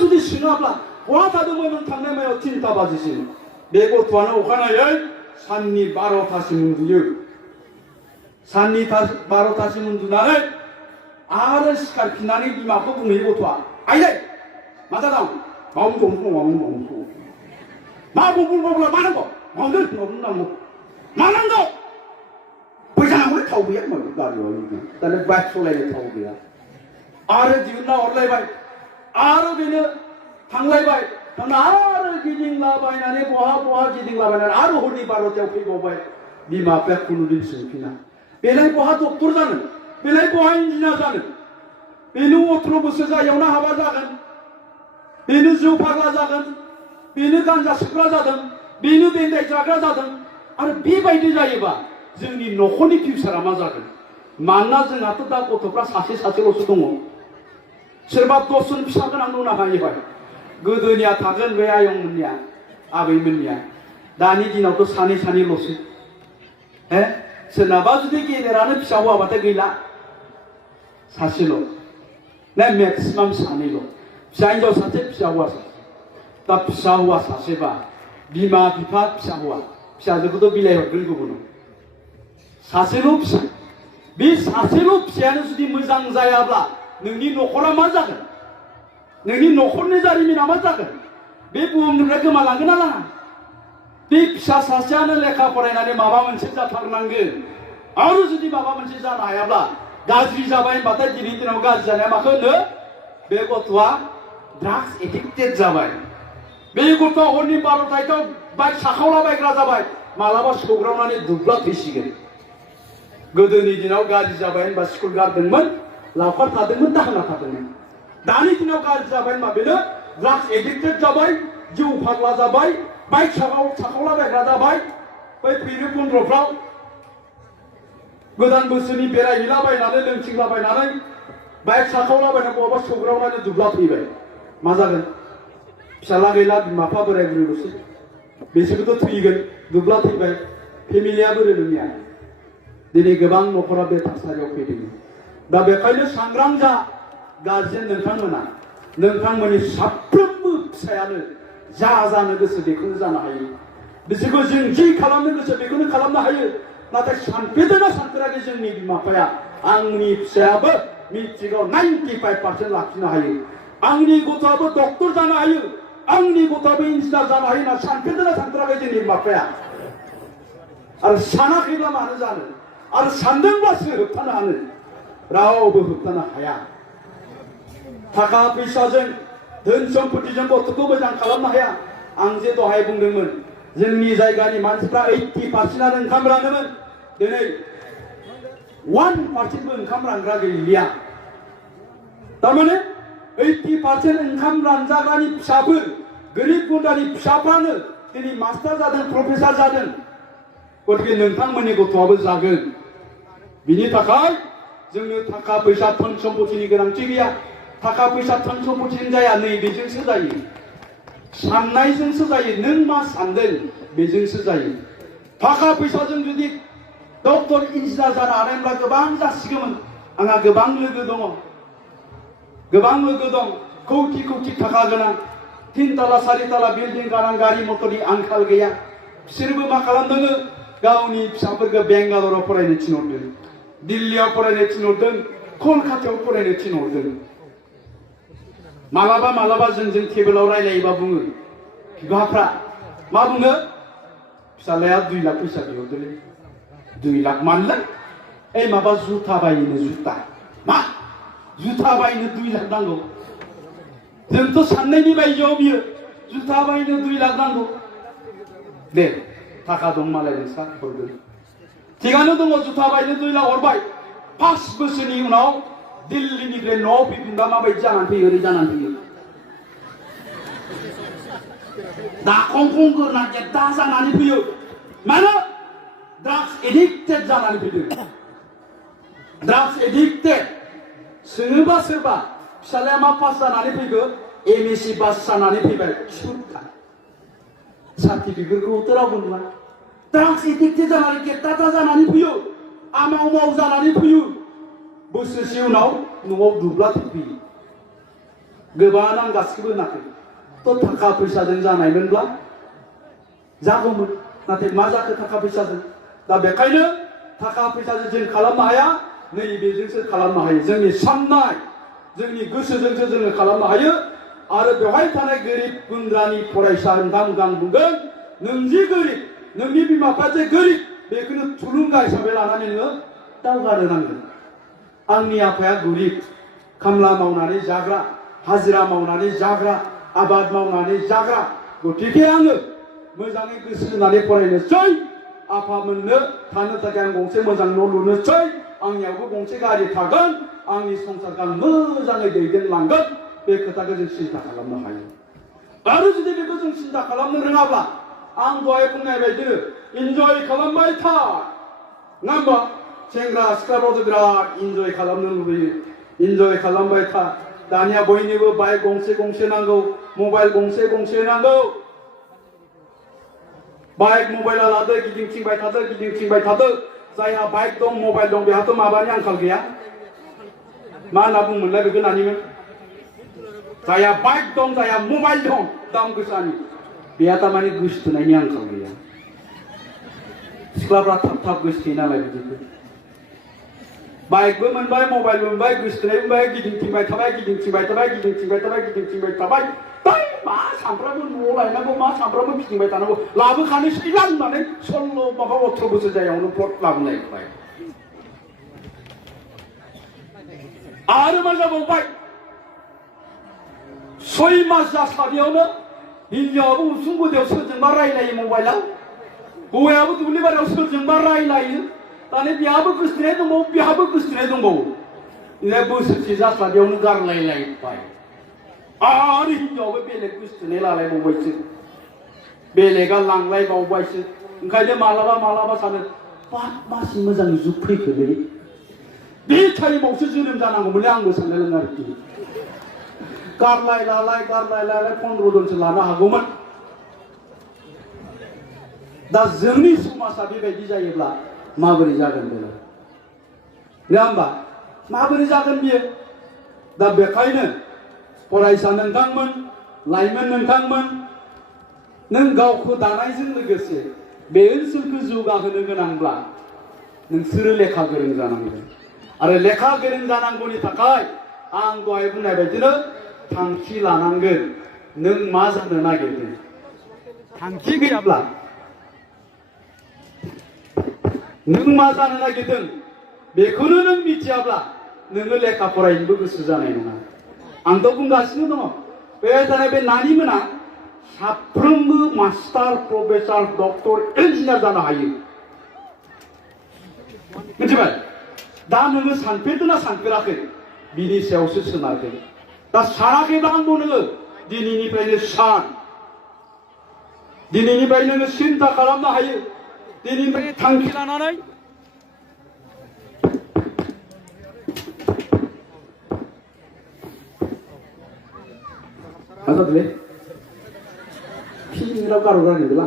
जुदि सोङाब्ला बहा थादोंमोन नों थांनाय मायाव 3टा बाजिसिम बे गथ'आनो अखानायै साननि 12टासिम उन्दुयो साननि 12टासिम उन्दुनानै आरो सिखारफिननानै बिमाखौ बुंहैयो गथ'आ आइयै मा जादों मावनो मा बुंब्ला मा नांगौ मावनो मा नांगौ फैसा नांगौ थाव गैया गारियाव दाने बाइक सालायनो थाव गैया आरो दिहुनना हरलायबाय आरो बेनो थांलायबाय थांना आरो गिदिंलाबायनानै बहा गिदिंलाबायनानै आरो हरनि 12टायाव फैबावबाय बिमा बिफाया खुनुदिन सोंफिना बेलाय बहा डक्टर जानो बेलाय बहा इन्जिनियार जानो बेनो 18 बोसोर जायैयावनो हाबा जागोन बेनो जौ फाग्ला जागोन बेनो गान्जा सोबग्रा जादों बेनो बेन्दाय जाग्रा जादों आरो बेबायदि जायोबा जोंनि न'खरनि फिउचारा मा जागोन मानोना जोंहाथ' दा गथ'फ्रा सासेल'सो दङ सोरबा 10 जन फिसा गोनां दंना हायोबाय गोदोनिया थागोन बे आयंमोननिया आबैमोननिया दानि दिनावथ' सानैल'सो सोरनाबा जुदि गेदेरानो फिसा हौवाबाथाय गैला सासेल' ना मेक्सिमाम सानैल' फिसा हिन्जाव सासे फिसा हौवा सासे दा फिसा हौवा सासेबा बिमा बिफा फिसा हौवा फिसाजोखौथ' बिलाइहरगोन गुबुनाव सासेल' फिसा बे सासेल' फिसायानो जुदि मोजां जायाब्ला नोंनि न'खरा मा जागोन नोंनि न'खरनि जारिमिना मा जागोन बे बुहुमनिफ्राय गोमालांगोन ना लाङा बे फिसा सासेयानो लेखा फरायनानै माबा मोनसे जाथारनांगोन आरो जुदि माबा मोनसे जानो हायाब्ला गाज्रि जाबाय होनबाथाय दिनैनि दिनाव गाज्रि जानाया माखौ होनो बे गथ'आ ड्राग्स एडिक्टेड जाबाय बे गथ'आ हरनि 12टायाव बाइक साखावलाबायग्रा जाबाय मालाबा सौग्रावनानै दुब्ला थैसिगोन गोदोनि दिनाव गाज्रि जाबाय होनबा स्कुल गारदोंमोन लावखार थादोंमोन दाहोना थादोंमोन दानि दिनाव गाज्रि जाबाय होनबा बेनो ड्राग्स एडिक्टेड जाबाय जौ फाग्ला जाबाय बाइक साखावलाबायग्रा जाबाय बै भैरबकुन्दफ्राव गोदान बोसोरनि बेरायहैलाबायनानै लोंथिंलाबायनानै बाइक साखावलाबायनानै बहाबा सौग्रावनानै दुब्ला थैबाय मा जागोन फिसाला गैला बिमा बिफा बोराय बुरैल'सै बिसोरबोथ' थैगोन दुब्ला थैबाय फेमिलिया बोरै नोंनिया दिनै गोबां न'खरा बे थासारियाव फैदों दा बेखायनो सांग्रां जा गारजेन नोंथांमोननि साफ्रोमबो फिसायानो जा जानो गोसो बेखौनो जानो हायो बिसोरखौ जों जि खालामनो गोसो बेखौनो खालामनो हायो नाथाय सानफेरदोंना सानफेराखै जोंनि बिमा बिफाया आंनि फिसायाबो मेट्रिकआव 95% लाखिनो हायो आंनि गथ'आबो डक्टर जानो हायो आंनि गथ'आबो इन्जिनियार जानो हायो होनना सानफेरदोंना सानफेराखै जोंनि बिमा बिफाया आरो सानाखैब्ला मानो जानो आरो सानदोंब्लासो होबथानो हानो रावबो होबथानो हाया थाखा फैसाजों धोन सम्पतिजों गथ'खौ मोजां खालामनो हाया आं जे दहाय बुंदोंमोन जोंनि जायगानि मानसिफ्रा 80%आनो ओंखाम रानोमोन दिनै 1%बो ओंखाम रानग्रा गैलिया थारमाने 80% ओंखाम रानजाग्रानि फिसाफोर गोरिब गुन्द्रानि फिसाफ्रानो दिनै मास्टार जादों प्रफेसार जादों गतिके नोंथांमोननि गथ'आबो जागोन बिनि थाखाय जोंनो थाखा फैसा धन सम्पतिनि गोनांथि गैया थाखा फैसा धन सम्पतिजों जाया नैबेजोंसो जायो साननायजोंसो जायो नों मा सानदों बेजोंसो जायो थाखा फैसाजों जुदि डक्टर इन्जिनियार जानो हानायब्ला गोबां जासिगौमोन आंहा गोबां लोगो दं कौटि थाखा गोनां 3 ताला 4 ताला बिल्डिं गोनां गारि मटरनि आंखाल गैया बिसोरबो मा खालामदों गावनि फिसाफोरखौ बेंगालराव फरायनो थिनहरदों दिल्लीयाव फरायनो थिनहरदों कलकातायाव फरायनो थिनहरदों मालाबा जोंजों टेबोलाव रायलायोबा बुङो बिफाफ्रा मा बुङो फिसालाया 2 लाख फैसा बिहरदोंलै 2 लाख मानलाय माबा जुथा बायनो मा जुथा बायनो 2 लाख नांगौ जोंथ' साननायनि बायजोआव बियो जुथा बायनो 2 लाख नांगौ दे थाखा दं मालाय नोंसा हरगोन थिगानो दङ जुथा बायनो 2 लाख हरबाय 5 बोसोरनि उनाव दिल्लीनिफ्राय न'आव फैफिनबा माबायदि जानानै फैयो ओरै जानानै फैयो दाखंखं गोरना गेद्दा जानानै फैयो मानो ड्राग्स एडिक्टेड जानानै फैदों ड्राग्स एडिक्टेड सोङोबा सोरबा फिसालाया मा पास जानानै फैखो MSc पास जानानै फैबाय सुथा सार्टिफिकेटखौथ' रावबो नुवा ड्राग्स एडिक्टेड जानानै गेद्दा जानानै फैयो आमाव जानानै फैयो बोसोरसे उनाव न'आव दुब्ला थैफैयो गोबां आं गासिबो होनाखै तो थाखा फैसाजों जानायमोनब्ला जागौमोन नाथाय मा जाखो थाखा फैसाजों दा बेखायनो थाखा फैसाजों जों खालामनो हाया नैबेजोंसो खालामनो हायो जोंनि साननाय जोंनि गोसोजोंसो जोङो खालामनो हायो आरो बेवहाय थानाय गोरिब गुन्द्रानि फरायसा नोंथां बुंगोन नों जि गोरिब नोंनि बिमा बिफाया जे गोरिब बेखौनो थुलुंगा हिसाबै लानानै नोङो दावगानो नांगोन आंनि आफाया गोरिब खामला मावनानै जाग्रा हाजिरा मावनानै जाग्रा आबाद मावनानै जाग्रा गतिके आङो मोजाङै गोसो होनानै फरायनोसै आफामोननो थानो थाखाय आं गंसे मोजां न' लुनोसै आंनियावबो गंसे गारि थागोन आंनि संसारखौ आं मोजाङै दैदेनलांगोन बे खोथाखौ जों सिन्था खालामनो हायो आरो जुदि बेखौ जों सिन्था खालामनो रोङाब्ला आं दहाय बुंनाय बायदिनो इन्जय खालामबाय था नङा होमबा सेंग्रा सिख्लाफ्रावथ' बिराद इन्जय खालामनो लुबैयो इन्जय खालामबाय था दानिया बयनिबो बाइक गंसे गंसे नांगौ मबाइल गंसे गंसे नांगौ बाइक मबाइला लादो गिदिंथिंबाय थादो जायहा बाइक दं मबाइल दं बेहाथ' माबानि आंखाल गैया मा होनना बुंमोनलाय बेखौ नानिमोन जायहा बाइक दं जायहा मबाइल दं दाम गोसानि बेहा थारमाने गोसोथोनायनि आंखाल गैया सिख्लाफ्रा थाब गोसोथोयो नालाय बिदिखौ बाइकबो मोनबाय मबाइलबो मोनबाय गोसोथोनाय मोनबाय गिदिंथिंबाय थाबाय मा सामफ्रामबो न'आव लायनांगौ मा सामफ्रामबो गिदिंबाय थानांगौ लाबोखानोसैलां होननानै 16 माबा 18 बोसोर जायावनो भट लाबोलायबाय आरो मा जाबावबाय 6 मास जास्लाबियावनो हिनजावाबो उसुं गुदियाव सोरजोंबा रायलायो मबाइलाव हौवायाबो दुब्लि बारियाव सोरजोंबा रायलायो दाने बेहाबो गोसोथोनाय दंबावो बेहाबो गोसोथोनाय दंबावो बोसोरसे जास्लाबियावनो गारलायलायबाय आरो हिनजावाबो बेलेग गोसोथोनाय लालायबावबायसो बेलेगा लांलायबावबायसो ओंखायनो मालाबा सानो बाप मासि मोजां जुग फैखोलै बे टाइमावसो जोनोम जानांगौमोनलै आंबो सानलायलाङो आरोखि गारलाय 15 जनसो लानो हागौमोन दा जोंनि समाजा बेबायदि जायोब्ला माबोरै जागोन बेलाय नङा होमबा माबोरै जागोन बियो दा बेखायनो फरायसा नोंथांमोन लाइमोन नोंथांमोन नों गावखौ दानायजों लोगोसे बे ओनसोलखौ जौगाहोनो गोनांब्ला नोंसोरो लेखा गोरों जानांगोन आरो लेखा गोरों जानांगौनि थाखाय आं दहाय बुंनाय बायदिनो थांखि लानांगोन नों मा जानो नागिरदों थांखि गैयाब्ला नों मा जानो नागिरदों बेखौनो नों मिथियाब्ला नोङो लेखा फरायनोबो गोसो जानाय नङा आंथ' बुंगासिनो दङ बे थानाय बे नानिमोना साफ्रोमबो मास्टार प्रफेसर डक्टर इन्जिनियार जानो हायो मिथिबाय दा नोङो सानफेरदोंना सानफेराखै बिनि सायावसो सोनारगोन दा सानाखैब्ला आंबो नोङो दिनैनिफ्राय नोङो सिन्था खालामनो हायो दिनैनिफ्राय थांखि लानानै मा जादोंलै फिनिराव गारहरनांगोनला